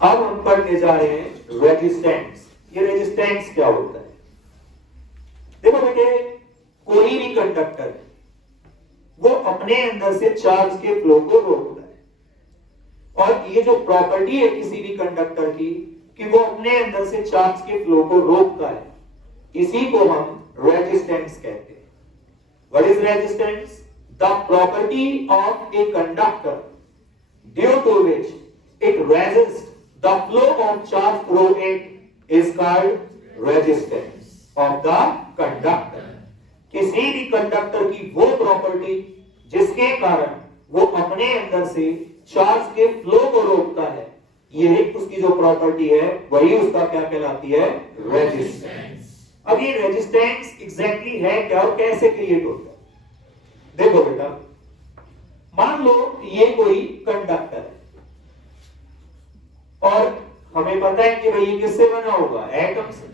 अब हम पढ़ने जा रहे हैं रेजिस्टेंस। ये रेजिस्टेंस क्या होता है? देखो बेटे, कोई भी कंडक्टर वो अपने अंदर से चार्ज के फ्लो को रोकता है, और ये जो प्रॉपर्टी है किसी भी कंडक्टर की कि वो अपने अंदर से चार्ज के फ्लो को रोकता है, इसी को हम रेजिस्टेंस कहते हैं। What is resistance? The property of a conductor due to which it resists the flow of charge through it is called resistance of the conductor। किसी भी कंडक्टर की वो प्रॉपर्टी जिसके कारण वो अपने अंदर से चार्ज के फ्लो को रोकता है, ये उसकी जो प्रॉपर्टी है वही उसका क्या कहलाती है? रेजिस्टेंस। अब ये रेजिस्टेंस एग्जैक्टली है क्या और कैसे क्रिएट होता है? देखो बेटा, मान लो ये कोई कंडक्टर है और हमें पता है कि भाई ये किससे बना होगा? एटम से।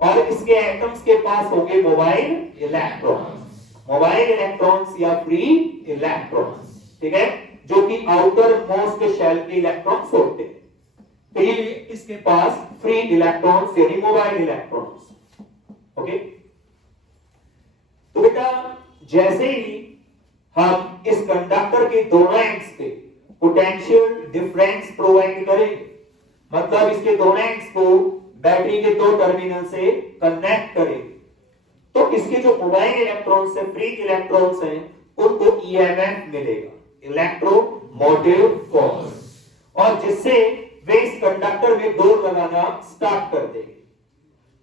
और इसके एटम्स के पास होंगे मोबाइल इलेक्ट्रॉन्स, मोबाइल इलेक्ट्रॉन्स या फ्री इलेक्ट्रॉन्स, ठीक है, जो कि आउटर मोस्ट शेल के इलेक्ट्रॉन्स होते हैं। तो ये इसके पास फ्री इलेक्ट्रॉन्स यानी मोबाइल इलेक्ट्रॉन्स। ओके, तो बेटा जैसे ही हम इस कंडक्टर के दोनों एंड्स पे पोटेंशियल डिफरेंस प्रोवाइड करेंगे, मतलब इसके दोनों एंड्स को बैटरी के दो टर्मिनल से कनेक्ट करेंगे, तो इसके जो मोबाइल इलेक्ट्रॉन्स है, फ्री इलेक्ट्रॉन्स हैं, उनको ईएमएफ मिलेगा, इलेक्ट्रोमोटिव फोर्स, और जिससे वे इस कंडक्टर में दौड़ लगाना स्टार्ट कर देंगे।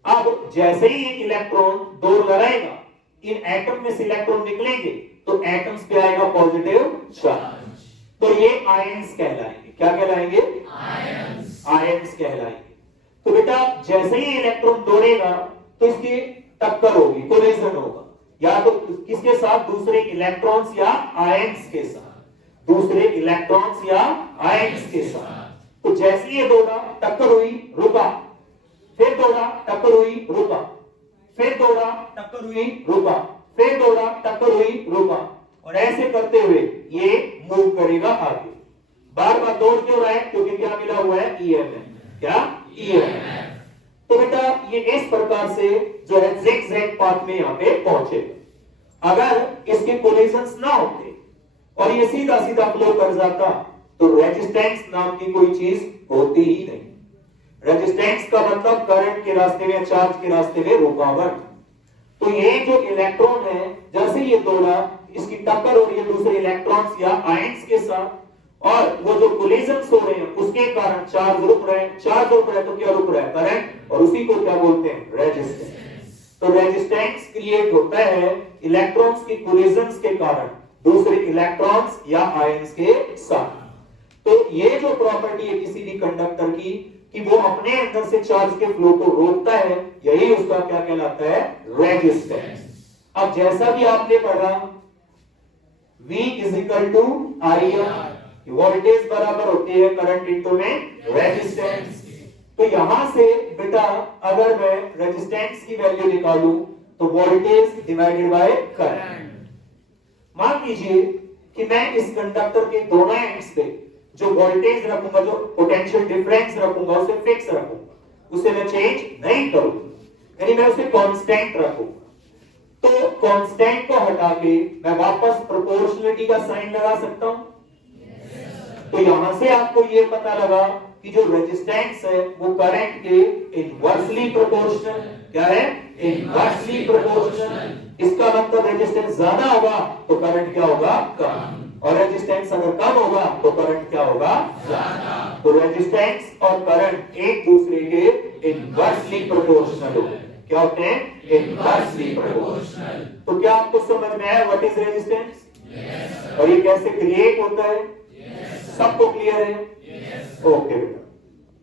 अब जैसे ही ये इलेक्ट्रॉन दौड़ लगाएगा, इन एटम में से इलेक्ट्रॉन निकलेंगे तो एटम्स पे आएगा पॉजिटिव चार्ज, तो ये आयंस कहलाएंगे। क्या कहलाएंगे? आयंस। आयंस कहलाएंगे। तो बेटा जैसे ही इलेक्ट्रॉन दौड़ेगा तो इसकी टक्कर होगी, कोलिजन होगा, या तो किसके साथ? दूसरे इलेक्ट्रॉन्स या आयंस के साथ, दूसरे इलेक्ट्रॉन्स या आयंस के साथ। तो जैसे ही ये दौड़ा, टक्कर हुई, रुका, फिर दौड़ा, टक्कर हुई, रुका, फिर दौड़ा, टक्कर हुई, रुका, फिर दौड़ा, टक्कर हुई, रुका, और ऐसे करते हुए ये मूव करेगा आगे। बार बार दौड़ क्यों रहा है? क्योंकि क्या मिला हुआ है? ईएमएफ। क्या? ईएमएफ। तो बेटा ये इस प्रकार से जो है ज़िगज़ैग पाथ में यहां पे पहुंचेगा। अगर इसके कोलिजन्स ना होते और ये सीधा सीधा फ्लो कर जाता तो रेजिस्टेंस नाम की कोई चीज होती ही नहीं। रेजिस्टेंस का मतलब करंट के रास्ते में, चार्ज के रास्ते में रुकावट। तो ये जो इलेक्ट्रॉन है, जैसे ये दौड़ा, इसकी टक्कर हो रही है दूसरे इलेक्ट्रॉन्स या आयंस के साथ, और वो जो कोलिजन्स हो रहे हैं उसके कारण चार्ज रुक रहे हैं। चार्ज रुक रहा है तो क्या रुक रहा है? करंट, और उसी को क्या बोलते हैं? रेजिस्टेंस। तो रेजिस्टेंस क्रिएट होता है इलेक्ट्रॉन्स की कोलिजन्स के कारण दूसरे इलेक्ट्रॉन्स या आयंस के साथ। तो ये जो प्रॉपर्टी है किसी भी कंडक्टर की कि वो अपने अंदर से चार्ज के फ्लो को रोकता है, यही उसका क्या कहलाता है? रेजिस्टेंस। अब जैसा भी आपने पढ़ा V is equal to IR, voltage बराबर होती है करंट इंटू में रेजिस्टेंस। तो यहां से बेटा अगर मैं रेजिस्टेंस की वैल्यू निकालूं तो वोल्टेज डिवाइडेड बाय करंट। मान लीजिए कि मैं इस कंडक्टर के दोनों एंड्स पे जो वोल्टेज रखूंगा, जो पोटेंशियल डिफरेंस रखूंगा, उसे फिक्स रखूंगा, उसे मैं चेंज नहीं करूंगा, यानी मैं उसे कांस्टेंट रखूंगा। तो कांस्टेंट को हटा के मैं वापस प्रोपोर्शनलिटी का साइन लगा सकता हूं। तो यहां से आपको ये पता लगा कि जो रेजिस्टेंस है वो करंट के इनवर्सली प्रोपोर्शनल। क्या है? Inversely proportional. इसका मतलब रेजिस्टेंस ज्यादा होगा तो करंट क्या होगा? कम, और रेजिस्टेंस अगर कम होगा तो करंट क्या होगा? ज्यादा। तो रेजिस्टेंस और करंट एक दूसरे के इनवर्सली प्रोपोर्शनल होते हैं। क्या होते हैं? Inversely proportional. तो क्या आपको समझ में आया व्हाट इज रेजिस्टेंस? और ये कैसे क्रिएट होता है? सबको क्लियर है? ओके बेटा।